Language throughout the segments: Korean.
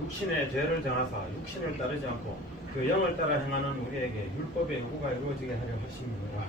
육신의 죄를 정하사 육신을 따르지 않고 그 영을 따라 행하는 우리에게 율법의 요구가 이루어지게 하려 하심이라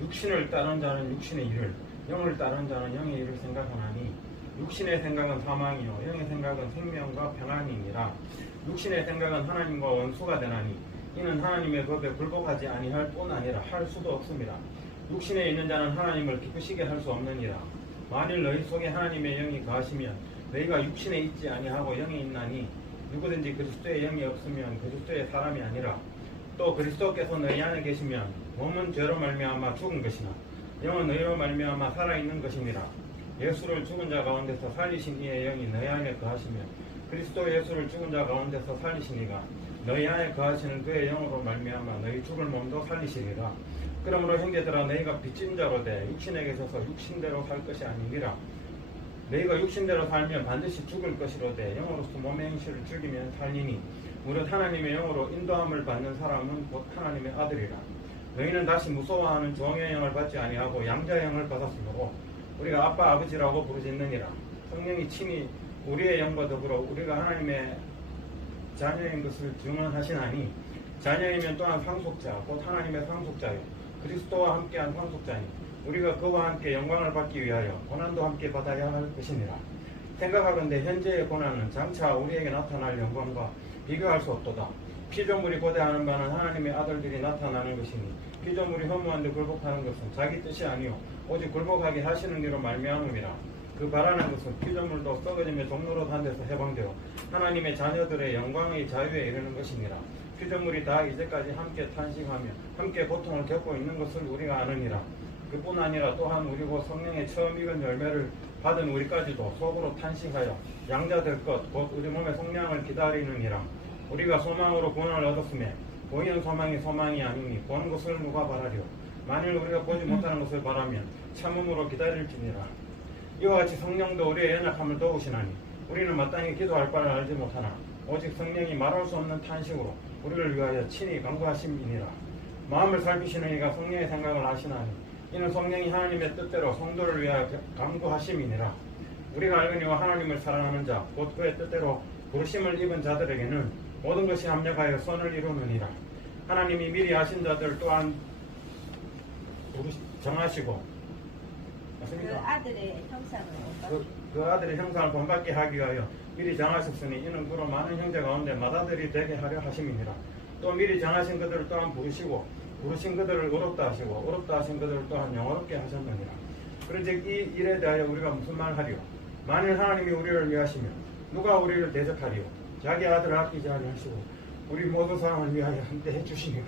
육신을 따른 자는 육신의 일을 영을 따른 자는 영의 일을 생각하나니 육신의 생각은 사망이요 영의 생각은 생명과 평안이니라 육신의 생각은 하나님과 원수가 되나니 이는 하나님의 법에 굴복하지 아니할 뿐 아니라 할 수도 없습니다. 육신에 있는 자는 하나님을 기쁘시게 할 수 없느니라. 만일 너희 속에 하나님의 영이 거하시면 너희가 육신에 있지 아니하고 영이 있나니 누구든지 그리스도의 영이 없으면 그리스도의 사람이 아니라 또 그리스도께서 너희 안에 계시면 몸은 죄로 말미암아 죽은 것이나 영은 너희로 말미암아 살아 있는 것이니라. 예수를 죽은 자 가운데서 살리신 이의 영이 너희 안에 거하시면 그리스도 예수를 죽은 자 가운데서 살리신 이가 너희 안에 거하시는 그의 영으로 말미암아 너희 죽을 몸도 살리시리라. 그러므로 형제들아 너희가 빚진 자로 돼 육신에 계셔서 육신대로 살 것이 아니니라. 너희가 육신대로 살면 반드시 죽을 것이로되 영으로서 몸의 행실을 죽이면 살리니 무릇 하나님의 영으로 인도함을 받는 사람은 곧 하나님의 아들이라. 너희는 다시 무서워하는 종의 영을 받지 아니하고 양자의 영을 받았으므로 우리가 아빠 아버지라고 부르짖느니라. 성령이 친히 우리의 영과 더불어 우리가 하나님의 자녀인 것을 증언하시나니 자녀이면 또한 상속자 곧 하나님의 상속자요 그리스도와 함께한 상속자니 우리가 그와 함께 영광을 받기 위하여 고난도 함께 받아야 할 것이니라 생각하건대 현재의 고난은 장차 우리에게 나타날 영광과 비교할 수 없도다 피조물이 고대하는 바는 하나님의 아들들이 나타나는 것이니 피조물이 허무한데 굴복하는 것은 자기 뜻이 아니요 오직 굴복하게 하시는 이로 말미암음이라 그 바라는 것은 피조물도 썩어짐의 종로로 한 데서 해방되어 하나님의 자녀들의 영광의 자유에 이르는 것이니라. 피조물이 다 이제까지 함께 탄식하며 함께 고통을 겪고 있는 것을 우리가 아느니라. 그뿐 아니라 또한 우리고 성령의 처음 익은 열매를 받은 우리까지도 속으로 탄식하여 양자 될 것 곧 우리 몸의 성량을 기다리느니라. 우리가 소망으로 구원을 얻었음에 보이는 소망이 소망이 아니니 보는 것을 누가 바라리요. 만일 우리가 보지 못하는 것을 바라면 참음으로 기다릴지니라. 이와 같이 성령도 우리의 연약함을 도우시나니 우리는 마땅히 기도할 바를 알지 못하나 오직 성령이 말할 수 없는 탄식으로 우리를 위하여 친히 강구하심이니라 마음을 살피시는 이가 성령의 생각을 하시나니 이는 성령이 하나님의 뜻대로 성도를 위하여 강구하심이니라. 우리가 알거니와 하나님을 사랑하는 자 곧 그의 뜻대로 부르심을 입은 자들에게는 모든 것이 합력하여 선을 이루느니라. 하나님이 미리 아신 자들 또한 부르시- 정하시고 그 맞습니까? 아들의 형상을 그, 그 아들의 형상을 본받게 하기 위하여 미리 정하셨으니 이는 그로 많은 형제 가운데 맏아들이 되게 하려 하심이니라. 또 미리 정하신 그들을 또한 부르시고 부르신 그들을 의롭다 하시고 의롭다 하신 그들을 또한 영어롭게 하셨느니라. 그런즉 이 일에 대하여 우리가 무슨 말 하리요? 만일 하나님이 우리를 위하시면 누가 우리를 대적하리요? 자기 아들을 아끼지 아니하시고 우리 모든 사람을 위하여 함께 해주시니까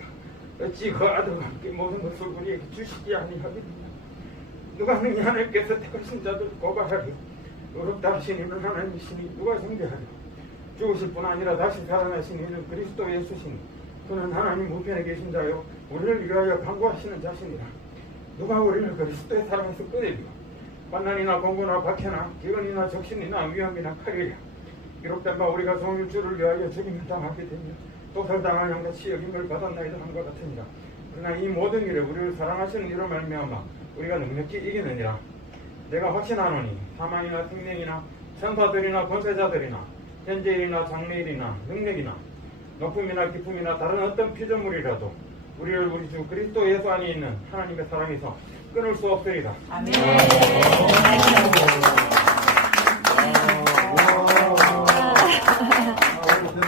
어찌 그 아들과 함께 모든 것을 우리에게 주시지 아니하겠느냐? 누가 능히 하나님께서 택하신 자들 고발하리 의롭다 하신 이는 하나님이시니 누가 성대하리 죽으실 뿐 아니라 다시 살아나신 이는 그리스도 예수시니 그는 하나님 우편에 계신 자요 우리를 위하여 강구하시는 자신이라. 누가 우리를 그리스도의 사랑에서 꺼내리요 환난이나 공고나 박해나 기근이나 적신이나 위험이나 칼이랴. 기록된 바 우리가 종일 주를 위하여 죽임을 당하게 되며 도살당한 양같이 여김을 받았나이다 한것 같으니라. 그러나 이 모든 일에 우리를 사랑하시는 이로 말미암아 우리가 넉넉히 이기느니라. 내가 확신하노니 사망이나 생명이나 천사들이나 권세자들이나 현재일이나 장래일이나 능력이나 높음이나 기쁨이나 다른 어떤 피조물이라도 우리를 우리 주 그리스도 예수 안에 있는 하나님의 사랑에서 끊을 수 없으리라. 아멘.